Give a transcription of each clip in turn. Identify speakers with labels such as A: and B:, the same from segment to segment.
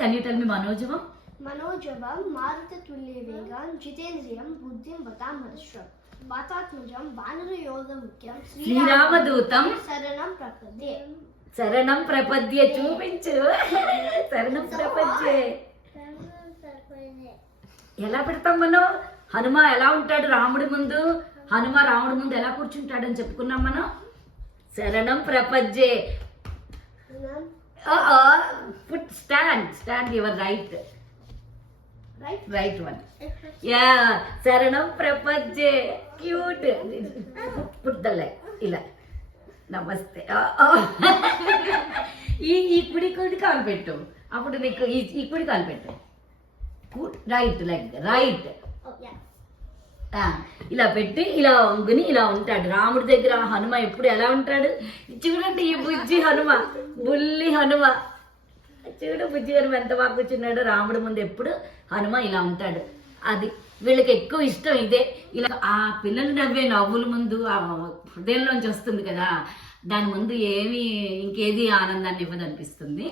A: Can you tell me మనోజవం
B: మనోజవం మారుతతుల్యవేగం జితేంద్రియం బుద్ధిం వతామహర్షం వాతాత్మజం వానరయోగ ముఖ్యం
A: శ్రీరామదూతం.
B: శరణం ప్రపదే
A: శరణం ప్రపద్య చూపించు. శరణం ప్రపద్యే. ఎలా పెడతాం మనం? హనుమ ఎలా ఉంటాడు రాముడి ముందు? హనుమ రాముడి ముందు ఎలా కూర్చుంటాడని చెప్పుకున్నాం మనం? శరణం ప్రపద్యే. Put stand stand your right
B: right
A: right one yeah శరణం ప్రపంచే క్యూట్ పుట్టలే ఇలా నమస్తే ఆ, ఆ. ఈ ఈ కుడి కుడి కాలు పెట్టు అప్పుడు నీకు ఈ ఈ కుడి కాలు పెట్టు right leg right
B: oh yeah
A: ఇలా పెట్టి ఇలా వంగుని ఇలా ఉంటాడు. రాముడి దగ్గర హనుమ ఎప్పుడు ఎలా ఉంటాడు? చూడండి ఈ బుజ్జి హనుమ బుల్లి హనుమ. చూడు బుజ్జి హనుమ ఎంత బాగా కూర్చున్నాడు. రాముడి ముందు ఎప్పుడు హనుమ ఇలా ఉంటాడు. అది వీళ్ళకి ఎక్కువ ఇష్టం ఇదే. ఇలా ఆ పిల్లలు నవ్వే నవ్వుల ముందు ఆ హృదయంలోంచి వస్తుంది కదా. దాని ముందు ఏమి ఇంకేది ఆనందాన్ని ఇవ్వదనిపిస్తుంది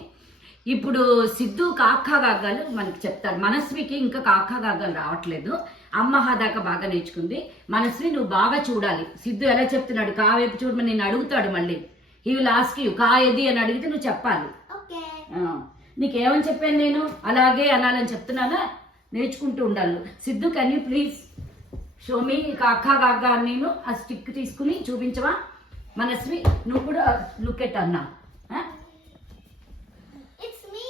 A: ఇప్పుడు సిద్ధు కాకా గాగాలు మనకి చెప్తాడు. మనస్వికి ఇంకా కాకా గాగాలు రావట్లేదు. అమ్మ దాకా బాగా నేర్చుకుంది. మనస్వి నువ్వు బాగా చూడాలి. సిద్ధు ఎలా చెప్తున్నాడు? కా వైపు చూడమని నేను అడుగుతాడు మళ్ళీ. ఈ లాస్ట్ యూ కా ఏది? అని అడిగితే నువ్వు చెప్పాలి. నీకేమని చెప్పాను నేను? అలాగే అనాలని చెప్తున్నానా? నేర్చుకుంటూ ఉండాలి. Siddhu can you please show me కాకా గాగా నేను ఆ స్టిక్ తీసుకుని చూపించవా? మనస్వి నువ్వు కూడా లుక్ ఎట్ అన్నా ఆ?
B: It's me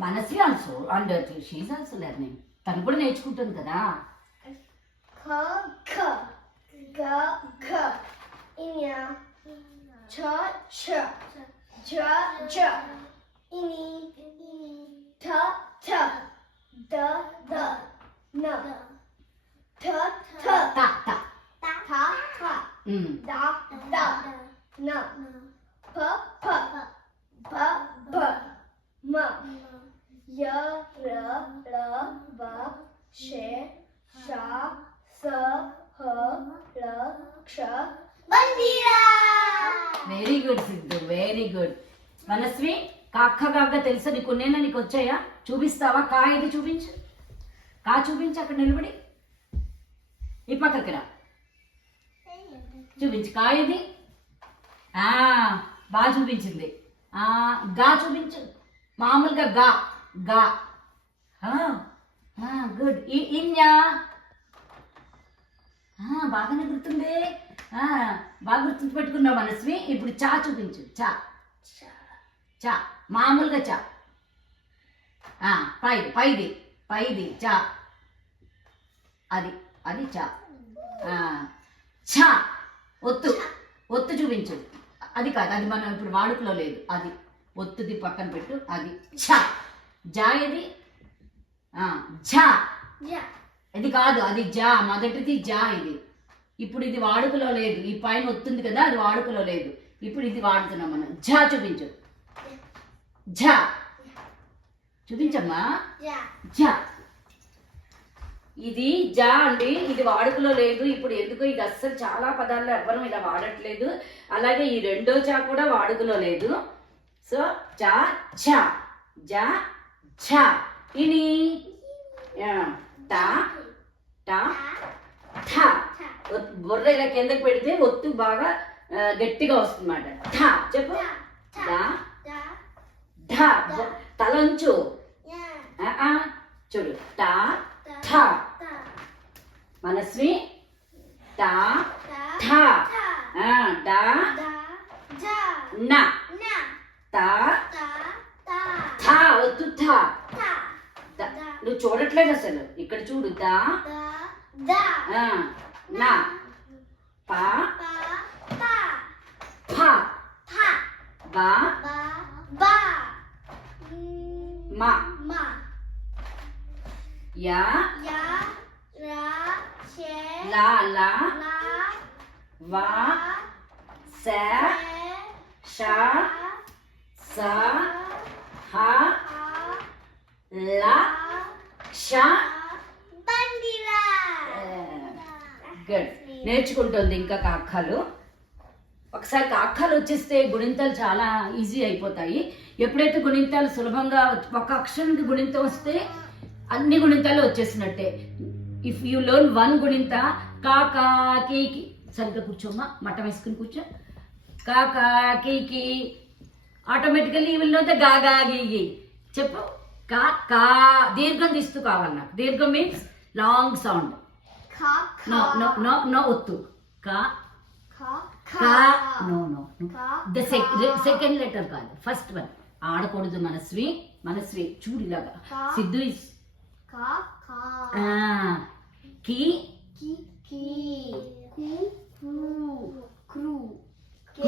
B: that's
A: Manasvi also and she's also learning తను కూడా నేర్చుకుంటుంది కదా
B: ఖ ఖ గ ఘ ఇన్య ఛ ఛ జ జ ఇని ఠ ఠ ద ద న ఠ ఠ
A: తా తా
B: థ థ
A: ఉమ్.
B: ద ద న ప ప భ భ మ య ర ల వ షే ష స హ ల
A: very good Siddhu very good Manasvi కాక్క కాక్క తెలుసా నీకు? నేనా నీకు వచ్చాయా? చూపిస్తావా? కా ఇది చూపించు. కా చూపించు అక్కడ నిలబడి. ఈ పక్కకి రా. చూపించు. కా ఇది? ఆ, బాగా చూపించింది. ఆ, గా చూపించు. మామూలుగా గా. గా. గుడ్ ఇన్యా? ఆ, బాగానే గుర్తుంది. బాగా గుర్తు పెట్టుకున్నావు మనస్వి. ఇప్పుడు చా చూపించు. చా. చా. మామూలుగా చా. ఆ, పైది పైది పైది చా. అది అది చా. ఛా ఒత్తు ఒత్తు చూపించు. అది కాదు అది మనం ఇప్పుడు వాడుకలో లేదు. అది. ఒత్తుది పక్కన పెట్టు. అది. ఛా జా ఇది ఆ, ఝా.
B: జ
A: ఇది కాదు అది జా మొదటిది జా ఇది. ఇప్పుడు ఇది వాడుకలో లేదు. ఈ పైన వస్తుంది కదా అది వాడుకలో లేదు. ఇప్పుడు ఇది వాడుతున్నాం మనం. ఝా చూపించు. ఝా చూపించమ్మా.
B: జ.
A: ఝా ఇది జా అండి. ఇది వాడుకలో లేదు. ఇప్పుడు ఎందుకు ఇది అస్సలు చాలా పదాల్లో ఎవ్వరం ఇలా వాడట్లేదు. అలాగే ఈ రెండో చా కూడా వాడుకలో లేదు. సో జా ఛా జా ఛా ఇని. టా టా ఠా ఒత్- బుర్ర ఇలా కిందకి పెడితే ఒత్తు బాగా గట్టిగా వస్తుంది అన్నమాట ఠా చెప్పు ఢా తలంచు. చూడు. టా ఠా మనస్వి. టా ఠా ఆ, డా నా. తా. వద్దు ఠా ద- నువ్వు చూడట్లేదు అసలు. ఇక్కడ చూడు దా. ఆ, నా. పా. ఫా బా. మా. యా. లా లా. వా. సా. షా. సా. హా. లా. షా? గుడ్ నేర్చుకుంటుంది ఇంకా కాకాలు. ఒకసారి కాకాలు వచ్చేస్తే గుణింతలు చాలా ఈజీ అయిపోతాయి. ఎప్పుడైతే గుణింతాలు సులభంగా ఒక అక్షరానికి గుణింతం వస్తే అన్ని గుణింతాలు వచ్చేసినట్టే. ఇఫ్ యూ లెర్న్ వన్ గుణింత కాకా కీకి సరిగ్గా కూర్చోమ్మా మట్టం వేసుకుని కూర్చో. కాకా కీకి ఆటోమేటికల్లీ విల్ నో ద గా గా గీ గీ. చెప్పు. కా కా దీర్ఘం తీస్తూ కావాలి నాకు దీర్ఘం means long sound. No no no no ఒత్తు కా. కా no no. The second letter కాదు ఫస్ట్ వన్ ఆడకూడదు మనస్వి మనస్వి చూడు ఇలాగా. సిద్ధు
B: ఇస్కి. Ku. Ku.